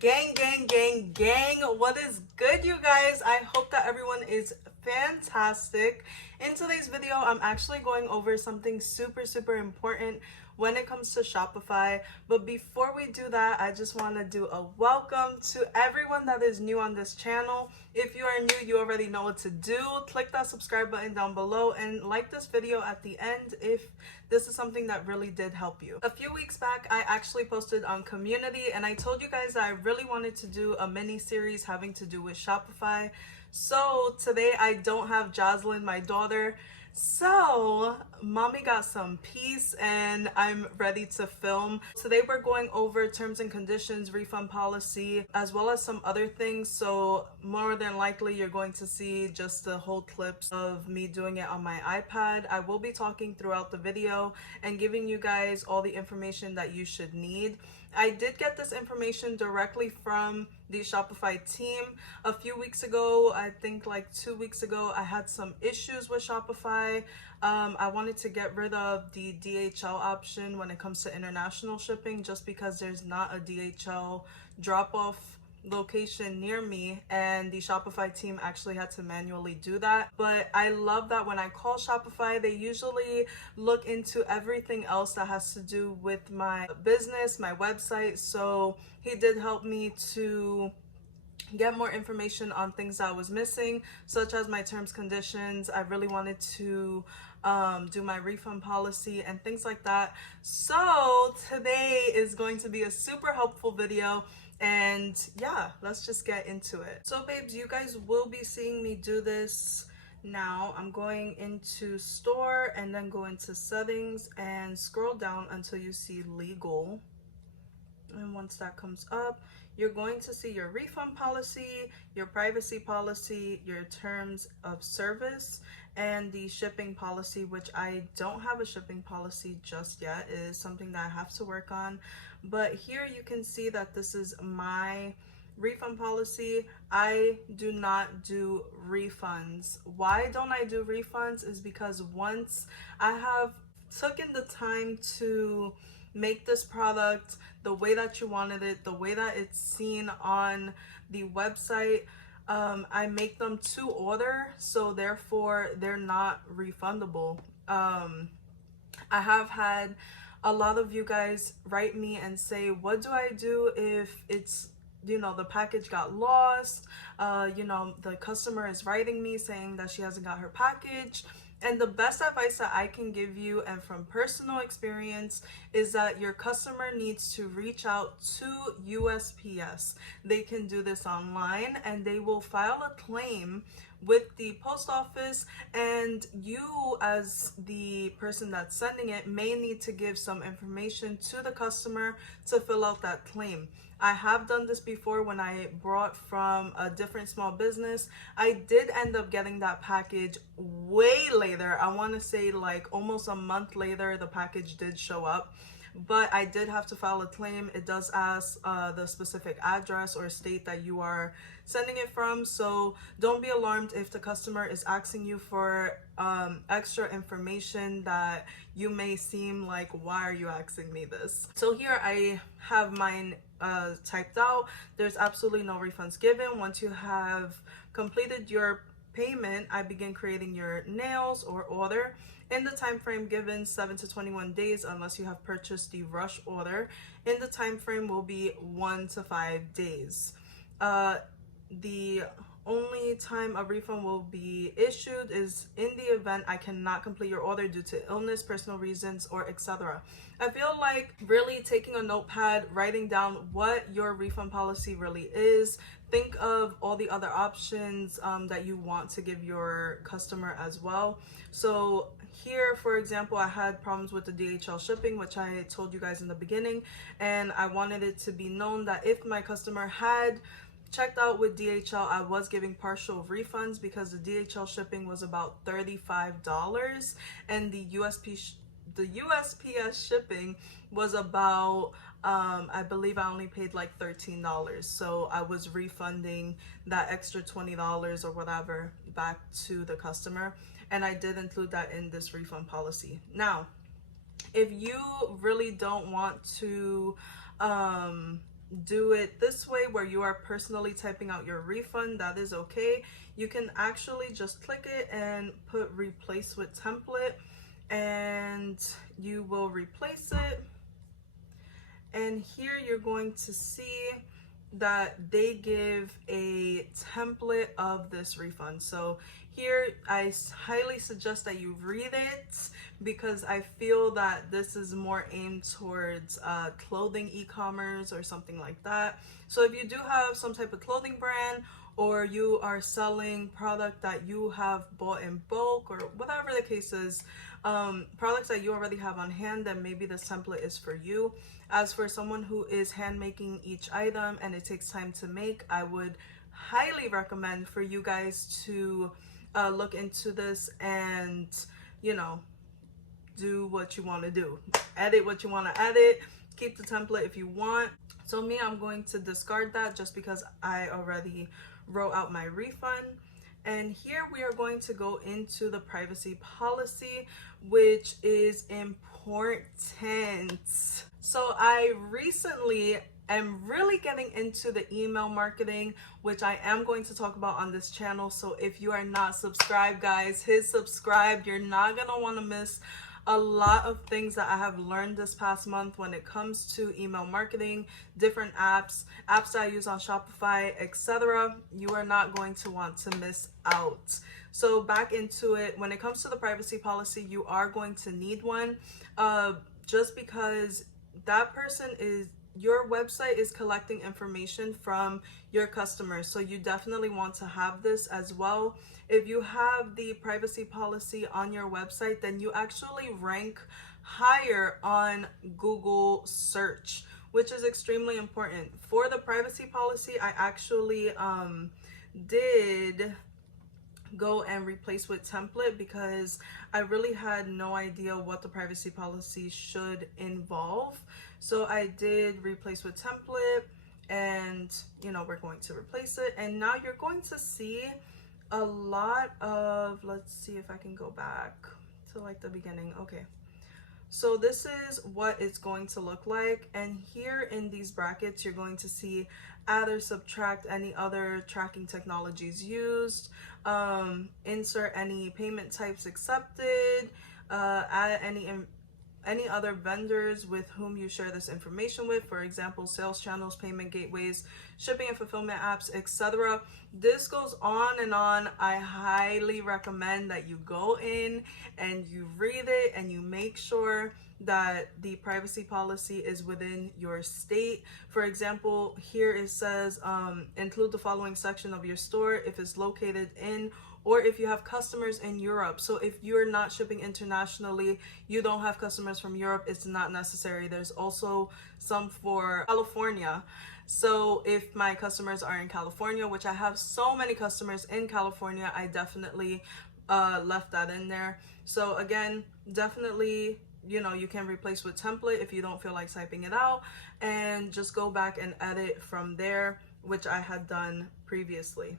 Gang. What is good, you guys? I hope that everyone is fantastic. In today's video, I'm actually going over something super important when it comes to Shopify. But before we do that, I just want to do a welcome to everyone that is new on this channel. If you are new, you already know what to do. Click that subscribe button down below and like this video at the end if this is something that really did help you. A few weeks back, I actually posted on community and I told you guys that I really wanted to do a mini series having to do with Shopify. So today I don't have Jocelyn, my daughter. So mommy got some peace and I'm ready to film. Today we're going over terms and conditions, refund policy, as well as some other things. So more than likely you're going to see just the whole clips of me doing it on my iPad. I will be talking throughout the video and giving you guys all the information that you should need. I did get this information directly from the Shopify team. A few weeks ago, I think like 2 weeks ago, I had some issues with Shopify. I wanted to get rid of the DHL option when it comes to international shipping just because there's not a DHL drop-off location near me, and the Shopify team actually had to manually do that. But I love that when I call Shopify, they usually look into everything else that has to do with my business, my website. So he did help me to get more information on things that I was missing, such as my terms, conditions. I really wanted to do my refund policy and things like that. So today is going to be a super helpful video. And yeah, let's just get into it. So babes, you guys will be seeing me do this now. I'm going into store and then go into settings and scroll down until you see legal. And once that comes up, you're going to see your refund policy, your privacy policy, your terms of service, and the shipping policy, which I don't have a shipping policy just yet. It is something that I have to work on. But here you can see that this is my refund policy. I do not do refunds. Why don't I do refunds is because once I have taken the time to make this product the way that you wanted it, the way that it's seen on the website, I make them to order, so therefore they're not refundable. I have had a lot of you guys write me and say, what do I do if it's, the package got lost? The customer is writing me saying that she hasn't got her package. And the best advice that I can give you, and from personal experience, is that your customer needs to reach out to USPS. They can do this online and they will file a claim with the post office, and you as the person that's sending it may need to give some information to the customer to fill out that claim. I have done this before when I brought from a different small business. I did end up getting that package way later. I want to say like almost a month later, the package did show up. But I did have to file a claim. It does ask the specific address or state that you are sending it from. So don't be alarmed if the customer is asking you for extra information that you may seem like, why are you asking me this? So here I have mine typed out. There's absolutely no refunds given. Once you have completed your payment, I begin creating your nails or order in the time frame given, 7 to 21 days, unless you have purchased the rush order. In the time frame will be 1 to 5 days. The only time a refund will be issued is in the event I cannot complete your order due to illness, personal reasons, or etc. I feel like really taking a notepad, writing down what your refund policy really is. Think of all the other options that you want to give your customer as well. So here, for example, I had problems with the DHL shipping, which I told you guys in the beginning, and I wanted it to be known that if my customer had checked out with DHL, I was giving partial refunds because the DHL shipping was about $35 and the USPS shipping was about I believe I only paid like $13. So I was refunding that extra $20 or whatever back to the customer, and I did include that in this refund policy. Now, if you really don't want to do it this way where you are personally typing out your refund, that is okay. You can actually just click it and put replace with template, and you will replace it. And here you're going to see that they give a template of this refund. So here I highly suggest that you read it, because I feel that this is more aimed towards clothing e-commerce or something like that. So if you do have some type of clothing brand, or you are selling product that you have bought in bulk, or whatever the case is, products that you already have on hand, then maybe this template is for you. As for someone who is hand making each item and it takes time to make, I would highly recommend for you guys to look into this and, you know, do what you want to do. Edit what you want to edit. Keep the template if you want. So me, I'm going to discard that just because I already wrote out my refund. And here we are going to go into the privacy policy, which is important. So I recently am really getting into the email marketing, which I am going to talk about on this channel. So if you are not subscribed, guys, hit subscribe. You're not gonna want to miss a lot of things that I have learned this past month when it comes to email marketing, different apps that I use on Shopify, etc. You are not going to want to miss out. So back into it, when it comes to the privacy policy, you are going to need one, just because that person is, your website is collecting information from your customers. So you definitely want to have this as well. If you have the privacy policy on your website, then you actually rank higher on Google search, which is extremely important. For the privacy policy, I actually did go and replace with template, because I really had no idea what the privacy policy should involve. So I did replace with template, and you know, we're going to replace it. And now you're going to see a lot of, let's see if I can go back to like the beginning. Okay, so this is what it's going to look like. And here in these brackets, you're going to see add or subtract any other tracking technologies used, insert any payment types accepted, add any other vendors with whom you share this information with, for example, sales channels, payment gateways, shipping and fulfillment apps, etc. This goes on and on. I highly recommend that you go in and you read it and you make sure that the privacy policy is within your state. For example, here it says include the following section of your store if it's located in, or if you have customers in Europe. So if you're not shipping internationally, you don't have customers from Europe, it's not necessary. There's also some for California. So if my customers are in California, which I have so many customers in California, I definitely left that in there. So again, definitely, you know, you can replace with template if you don't feel like typing it out, and just go back and edit from there, which I had done previously.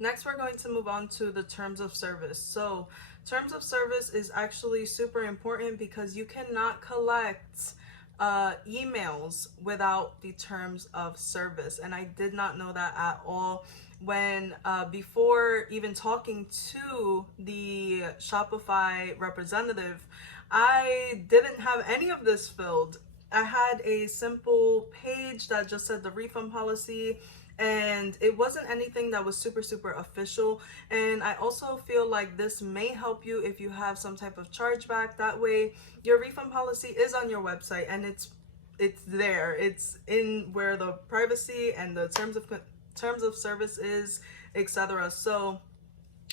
Next, we're going to move on to the terms of service. So terms of service is actually super important, because you cannot collect emails without the terms of service. And I did not know that at all when before even talking to the Shopify representative. I didn't have any of this filled. I had a simple page that just said the refund policy, and it wasn't anything that was super official. And I also feel like this may help you if you have some type of chargeback. That way your refund policy is on your website and it's there, it's in where the privacy and the terms of service is, etc. So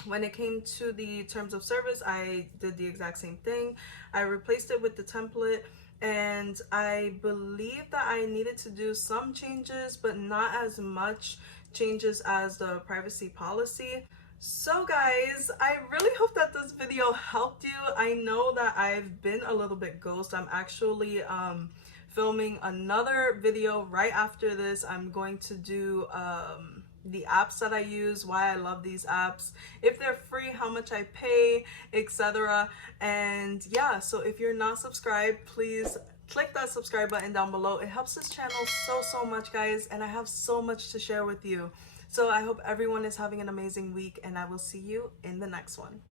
when it came to the terms of service, I did the exact same thing. I replaced it with the template, and I believe that I needed to do some changes, but not as much changes as the privacy policy. So guys, I really hope that this video helped you. I know that I've been a little bit ghost. I'm actually filming another video right after this. I'm going to do the apps that I use, why I love these apps, if they're free, how much I pay, etc. And yeah, so if you're not subscribed, please click that subscribe button down below. It helps this channel so much, guys, and I have so much to share with you. So I hope everyone is having an amazing week, and I will see you in the next one.